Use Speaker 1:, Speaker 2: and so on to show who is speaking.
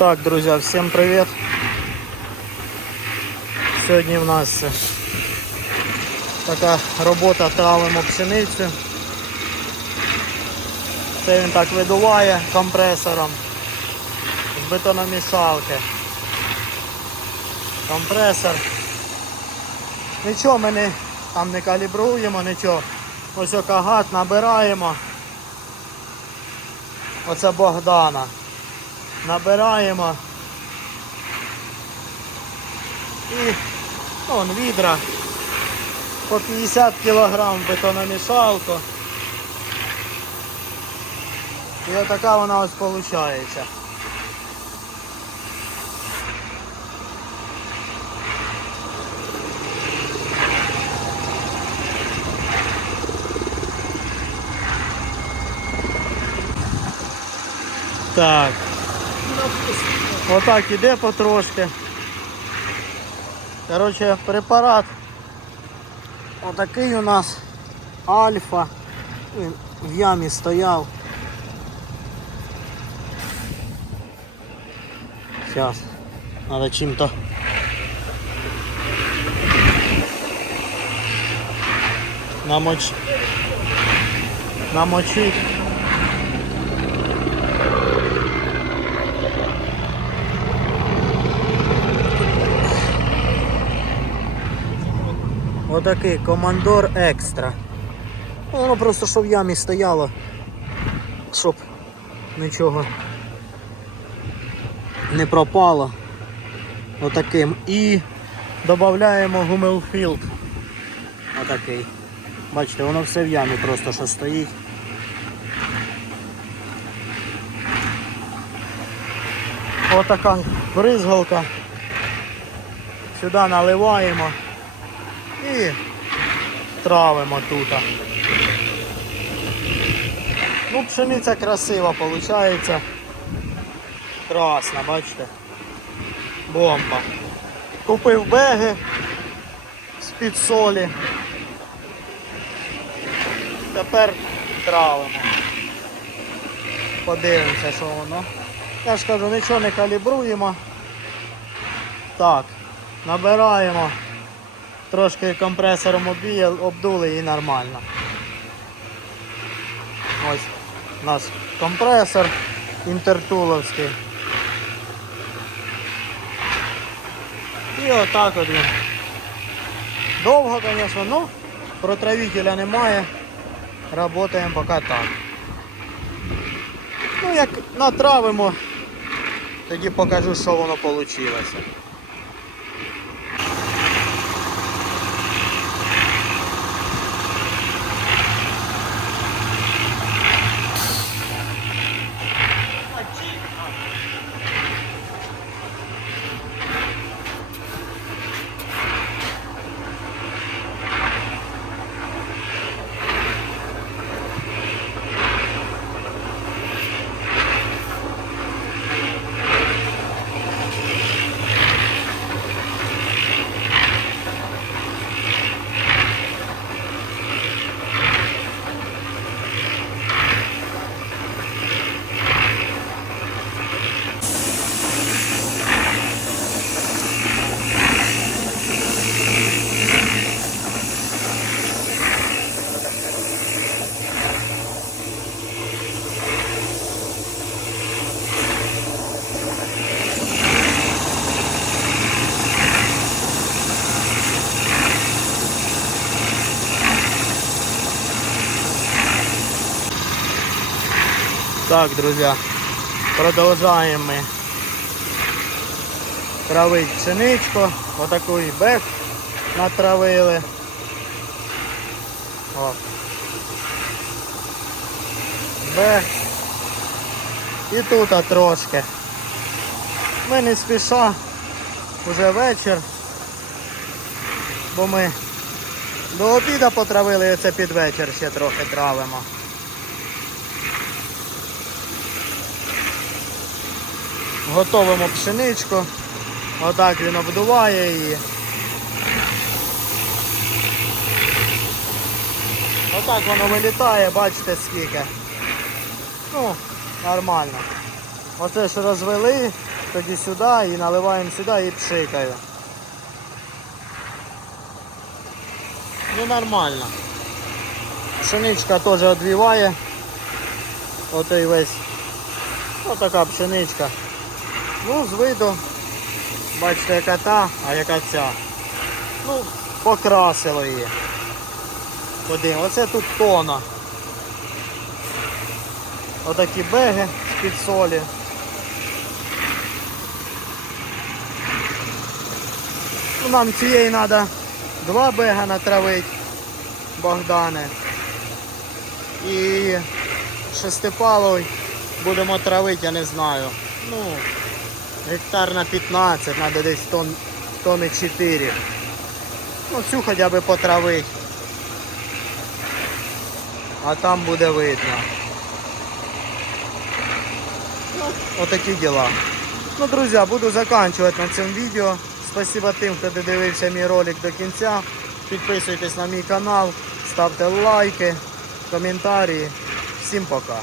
Speaker 1: Так, друзья, всем привет! Сьогодні в нас така робота травимо пшеницю. Це він так видуває компресором з бетономішалки. Компресор. Нічого ми не, там не калібруємо, нічого. Ось окагат набираємо. Оце Богдана. Набираємо. І вон відра по 50 кг бетономішалку. І отака вона ось виходить. Так. Отак іде потрошки. Коротше, препарат. Отакий у нас альфа. Він в ямі стояв. Зараз. Надо чим-то. Намоч... Намочить. Отакий командор екстра. Ну, Воно просто що в ямі стояло, щоб нічого не пропало. Отаким. І додаємо гумелфілд. Отакий. Бачите, воно все в ямі просто що стоїть. Отака бризгалка. Сюди наливаємо і травимо тут. Ну, пшениця красива виходить. Красна, бачите? Бомба. Купив беги з-під солі. Тепер травимо. Подивимося, що воно. Я ж кажу, нічого не калібруємо. Так, набираємо. Трошки компресором обіяли, обдули і нормально. Ось у нас компресор інтертуловський. І отак от він. Довго, звісно, ну, протравителя немає. Работаємо поки так. Ну, як натравимо, тоді покажу, що воно вийшло. Так, друзья, продолжаем мы травить пшеничку. Отаку і бек натравили. О. Бек. І тут трошки. Ми не спіша, вже вечір, бо ми до обіду потравили, і це під вечір ще трохи травимо. Готовимо пшеничку. Отак він обдуває її. Отак воно вилітає, бачите скільки. Ну, нормально. Оце ж розвели тоді сюди і наливаємо сюди і пшикаю. Ну нормально. Пшеничка теж одвіває. Отой весь. Отака пшеничка. Ну, з виду. Бачите, яка та, а яка ця. Ну, покрасило її. Один. Оце тут тона. Отакі беги з-під солі. Ну, нам цієї треба два бега натравити, Богдане. І шестипаловий будемо травити, я не знаю. Ну, гектар на 15, треба десь тон, тони 4. Ну, цю хоча б потравити. А там буде видно. Ну, отакі діла. Ну, друзі, буду заканчивать на цьому відео. Спасибо тим, хто додивився мій ролик до кінця. Підписуйтесь на мій канал, ставте лайки, коментарі. Всім пока.